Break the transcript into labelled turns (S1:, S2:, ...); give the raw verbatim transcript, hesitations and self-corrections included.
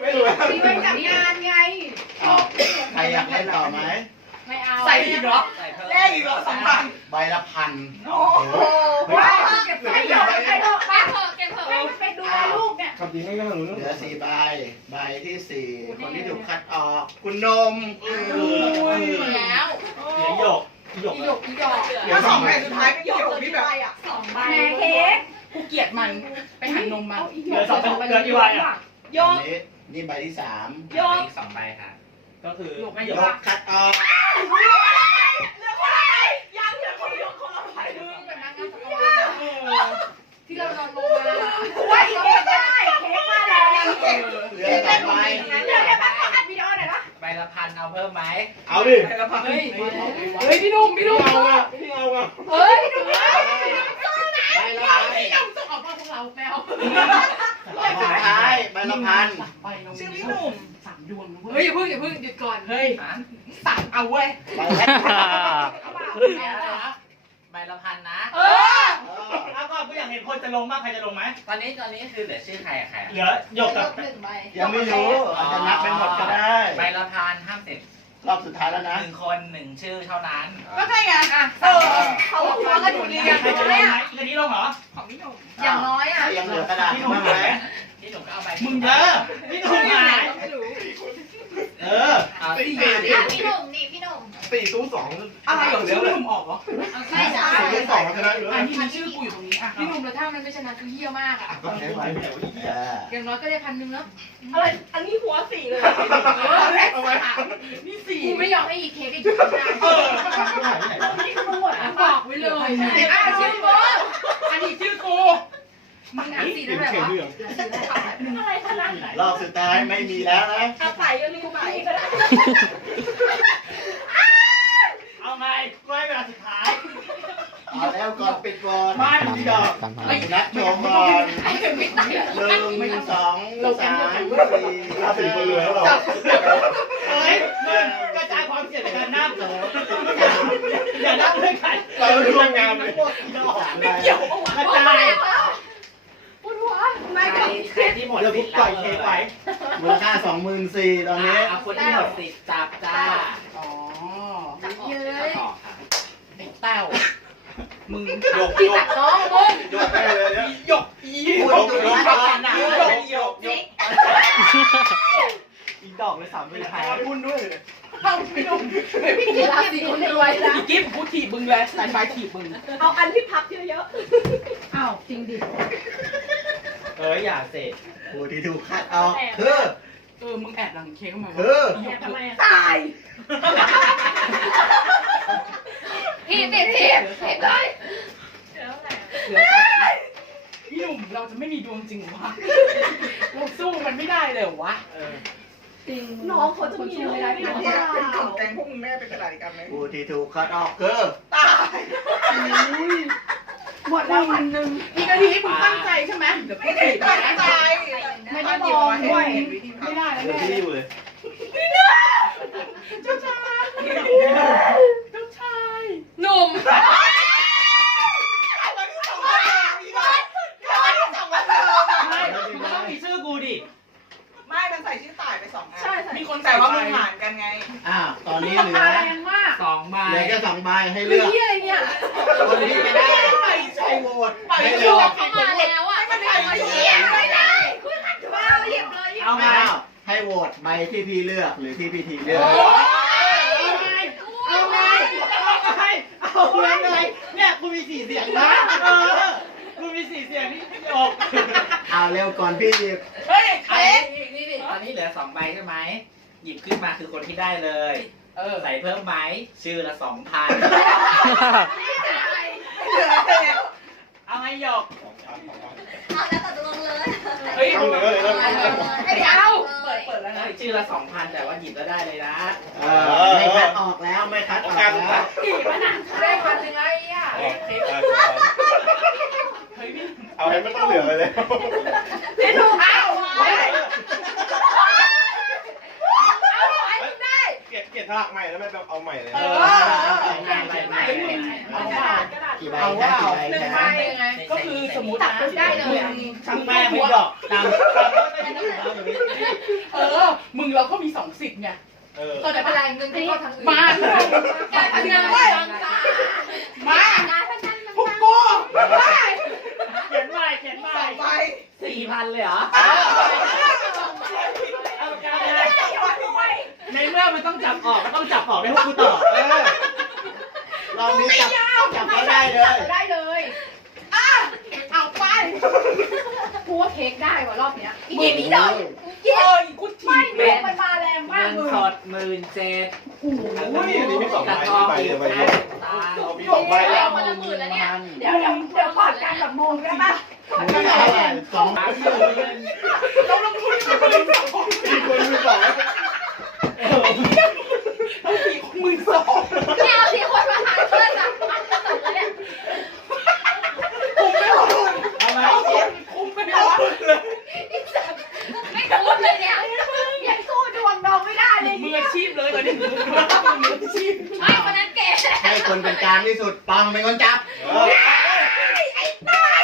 S1: ไม่รู้
S2: มีไว้จับงานไง
S3: ใครอยากเล่นต่อไหม
S2: ไม่เอา
S4: ใส่อีกเหรอเลขอีกเหรอสองพัน
S3: ใบละพัน
S4: โอ้โห
S2: ว้าวเก็บไปเถอะเก็บไปเถอะมาเถอะเก็บเถอะให้มันไปดูแลลูกเนี่ย
S1: คำจริงไม่ก็รู้
S3: เหลือสี่ใบใบที่สี่คนที่ถูกคัดออกคุณนม
S2: แล้ว
S1: เหลือหยกหยก
S2: อีหยกอีหยอก
S4: ถ้าสองใบสุดท้ายเป็นเกี่ยวกับนี่แบบ
S2: สองใบเค้กกูเกลียดมันไปหันนมมัน
S1: เหลือสองเหลือกี่ใบอ่ะ
S4: ยก
S3: นี้นี่ใบที่สาม
S4: ยก
S5: สองใบค่ะ
S1: ก็คือ
S2: ไม่
S3: ย
S2: หย
S3: ก
S2: ก
S3: คัดออก
S4: เหลือคนละใบยังเหลือคนยกคนละใบ
S2: มึงเป็นนางงามจักรวาลที่เรานอนลงมาว่าอีกไม่ได้เค้กมาแล้ว
S3: เหลือสองใบ
S2: เดี๋ยวเดี๋ยวมาขออัดวิดีโอหน่อยปะ
S5: ใบละพันเอาเพิ่มไหม
S1: เอาดิ
S4: ใบละพัน
S2: เฮ้ยเฮ้ยพี่นุ่มพี่นุ่ม
S1: เอาอ่ะพี่เอาอ่ะ
S2: เฮ้ยพี่นุ่ม
S3: ใบละพัน
S2: ต้องออกมาพวกเราแปลว
S3: ใบสุดท้ายใบละพัน
S4: ชื่อพี่หนุ่ม
S2: สามดวงเฮ้ยอย่าเพิ่งอย่าเพิ่งหยุดก่อนเฮ้ย
S5: ฮะ
S2: สามเอาเว้ย
S3: ใบละ
S5: ใบละพันนะ
S2: เออ
S1: เอาก่อนกูอยากเห็นคนจะลงบ้างใครจะลงไหม
S5: ตอนนี้ตอนนี้คือเหลือชื่อใครอะใครอะ
S1: เหลือหยกกับ
S2: หนึ่งใบ
S3: ยังไม่รู้อาจจะนับเป็นหมดก็ได้
S5: ใบละพันห้ามเสร็จ
S3: รอบสุดท้ายแล้วนะ
S5: หนึ่งคนหนึ่งชื่อเท่านั้น
S4: ก็ใช่ไงอ่ะเออเขาบอกว่าก็ดูเรียง
S1: ใครจะลงไหมอีกนี้ลงเหรอ
S4: ของพี่หนุ่ม
S2: อย่างน้อยอ่ะ
S3: ยังเหลือกระดาษ
S1: พี่หนุ่ม
S3: บ้างไหม
S5: พี่หนุ่มก็เอาใบ
S1: มึงเยอะพี่หนุ่มหาย
S4: ไม่รู้
S1: เออ
S5: เอา
S1: สี่
S5: สี่
S2: พี่หนุ่มนี่พี่หนุ่ม
S1: สี่ตู้สอง
S4: อะไรเหรอชื่อพี่หนุ่มออกเหรอ
S2: ไม่ใช่
S1: สี่ตู้สองชนะอยู่แล้ว
S4: อันนี้มีชื่อกูอยู่ตรงนี้อ่ะ
S2: พี่หนุ่มแล้วถ้ามันไม่ชนะคือเหี้ยมากอ่ะ
S1: ก็ใช้ไปไม่ได้วันนี้
S3: เออ
S2: อย่างน้อยก็ได้พันหนึ่งแล้ว
S4: อะไรอันนี้หัวสี่เลย
S1: เอาไว้นี่สี่
S2: กูไม่ยอมให้อีเค้กอีก
S1: เออหายไปไหน
S4: นี่คือหมดอ่ะ
S2: บอกไว้เลยอ่ะชื่อกูอันนี้ชื่อกูมันอ่านสีได้แบบว่า
S4: อะไรขนาดไหน
S3: รอบสุดท้ายไม่มีแล้วนะ
S4: อาศัยยังมีใหม่ก็ได้
S1: เอาไงใกล้เวลาสุดท้าย
S3: เอาแล้วก่อนปิดก่อน
S1: มาดีดอก
S3: นักชมก่อน
S2: ไอ้ถึงไม่ตาย
S3: หนึ่งสองสามสี่ห้า
S1: สี่คนเหลือหรอ
S3: จับ
S1: เฮ้ยมึงกระจายความเสี่ยงในการนั่งอย่านั่งด้วยกันเราดูงานเลยไม่เกี่ยวกระจาย
S2: ปวดหัว
S4: ไม่
S5: ใคร
S4: ก็
S5: ใครที่หมด
S1: เดี๋ยว
S5: สิ
S1: กู
S5: ทธิ์
S1: ปล่อยเค้กไว้
S3: มูลค่าสองหมื่นสี่ตอนนี้
S5: เอาคนที่หมดสิทธิ์จับจ้า
S4: อ๋อ
S2: จับเย้ย
S5: ต่อค่ะ
S4: ไอ้เต้ามึง
S1: ยก
S2: พี่
S1: ย
S2: จั
S1: ก
S2: บน้องมึง
S1: ยกได้เลยเนี่ยยกอียกยกยกยกยกอีดอกเลยสามเป็นท้ายหุ้นด้วย
S4: เข้าพี่หนุ่ม
S2: พี่กินลาสีคนรวยนะ
S4: อีกิฟกูถีบมึงเลยสายไฟถีบมึงเอาอันที่พับเยอะ
S2: อ้าวจริงดิ
S1: เอ้ยอย่าเสก
S3: ผู้ที่ถูกคัดออกคือ
S4: ๆเออมึงแอบหลังเค้กเข้ามา
S3: คือ
S4: ทำไมตาย
S2: พี่ติดทีบติดเลย
S4: เหลือสามพี่หนุ่มเราจะไม่มีดวงจริงวะเราสู้มันไม่ได้เลยเหรอวะ
S2: จริง
S4: น้องเขาจะมีอะไรไม่รู้ว่าเป็นกลุ่มแกงพวกมึงแม่เป็นกระดาษกันไหม
S3: ผู้ที่ถูกคัดออกคือ
S4: ตายหมดแล้วพันหนึ่งอีกนาทีมึงตั้งใจใช่ไหมเดี๋ยวพี่ถีบตั้งใจไม่ได้มองด้วยไม่ได้แล้ว
S1: เดี๋ยว
S4: แม่
S1: พี่อยู่เลย
S4: เจ้าชายเจ้าชาย
S2: หนุ่ม
S1: ไม่มึงต้องมีชื่อกูดิ
S4: ไม่มันใส่ชื่อต่ายไปสองอัน
S2: ใช่ใช่
S4: มีคนใส่ว่ามึงหารกันไง
S3: อ้าวตอนนี้เหลือ
S2: แรงมาก
S5: สองใบ
S3: เหลือแค่สองใบให้
S2: เรื่
S3: เลื
S2: อ
S3: อก
S2: งอะไรเนี่ย
S3: คนที่จะได้ใช้โหวตให้
S2: ห
S3: เลื
S2: ย
S3: อก
S2: กเข้ามาแล้วอ่ะมันไม่มาเยี่ยมไม่ได้คุณขัดว่าหยิบเลยหยิบ
S1: เอาไง
S3: อ้าวให้โหวตใบที่พี่เลือกหรือที่พี่ทีเลือก
S1: เอาไงเอาไงเอาไงเนี่ยกูมีสี่เสียงนะเออกูมีสี่เสียงนี่ออก
S3: เอาเร็วก่อนพี่หยิบ
S4: เฮ้ย
S5: อัน
S4: เอ๊ะ
S5: นี้นี่นี่ตอนนี้เหลือสองใบใช่ไหมหยิบขึ้นมาคือคนที่ได้เลย
S4: เออ
S5: ใส่เพิ่มไหมชื่อละสองพัน
S4: เหลือแต่
S5: เอาให้หยก
S2: เอาแล้วตัดลงเลย
S4: เฮ้ย
S1: เอาเลยเลยเลย
S2: ไอ้เจ้า
S4: เปิดเปิดแล้วนะ
S5: ได้ชื่อละสองพันแต่ว่าหยิบแล้วได้เลยนะ
S3: เออไม่คัดออกแล้วไม่คัดออกแล้ว
S4: กี่มันอ่ะ
S2: ได้พันหนึ่งแล้วไอ้ย่า
S4: เฮ้ยพี่
S1: เอาให้ไม่ต้องเหลือเลย
S4: พี่หนุ่มเอาเฮ้ย
S1: เก็บเก็บทากใหม่แล้วไม่แบบเอาใหม่เลย
S4: เออ
S5: ใหม่ใหม่ใหม่
S4: เอากระดาษกระดาษ
S3: กี่ใบ
S4: เอา
S3: นะ
S4: ว่า
S3: กี่ใบ
S2: หนึ่ง
S3: นะ
S2: ใบเป็นยังไง
S4: ก็คือสมมติ
S2: ตัด
S4: นะ
S2: ได้เลยอะ
S1: ช่างแม่ไม่หยอกตามตามก็ไม่ถูกแล้วอย่างนี้
S4: เออ มึงเราก็มีสองสิทธิ์ไง
S1: เออ
S2: ก็จะเป็นไรเงินก็เข้าทางอื่น
S4: มา
S2: การพนัน
S4: มา
S2: มา
S4: มา
S2: การพนัน
S4: พวกกู
S1: เขียนใหม่เขียนใหม่
S4: สองใบ
S5: สี่พันเลยเหรอ
S1: เอาการเลยในเมื่อมันต้องจับออกก็ต้องจับออกให้พวกกูตอบ
S3: เออรอบนี้จับจับไม่ได้เลย
S2: ได้เลย
S4: เอาไป
S2: กูว่าเค้กได้ว่ะรอบเนี้ยอีกนิดเดียว
S4: เอ้ยกูถี
S2: ไม่
S4: บ
S2: ลูกมันมาแรงมาก
S5: เงิน
S2: เลย
S5: สดหมื่นเจ็ด
S3: อันนี้อันนี้มีสอง
S5: ก
S3: ใบ
S5: ระทอง
S3: ใบ
S5: อีก
S3: ใบ
S5: ห้า
S3: เดียว
S5: ตางค์
S3: เอามีสองใบ
S2: แล้
S3: แล้ว ว
S2: คนละหมื่นแล้วเนี่ย เดี๋ยวเดี๋ยวเดี๋ยวกอดกันแบบมงได้ปะ
S3: ไม่เท่าไหร่สอง
S5: สามหมื่น
S4: เราลงทุนกันหมื่นสอง
S3: สี่คนมือสอง
S4: เราสี่คนหมื่นสอง
S2: ไม่เอาสิคนมาหาเพื่อนอะมันจะจบแล้วเนี่ย
S4: คุ้มไม่หมด
S1: เอาไหม
S4: คุ้มไม่หมดเลย
S2: ไม่คุ้มเลยเนี่ยยังสู้ดวงเราไม่ได้เลย
S4: มือ
S2: เนี่ย
S4: อาชีพเลยตอนนี้มือมืออาชีพ
S2: ไม่คนนั้นเก๋
S3: ให้คนเป็นกลางที่สุดปังเป็นคนจับ
S1: เออ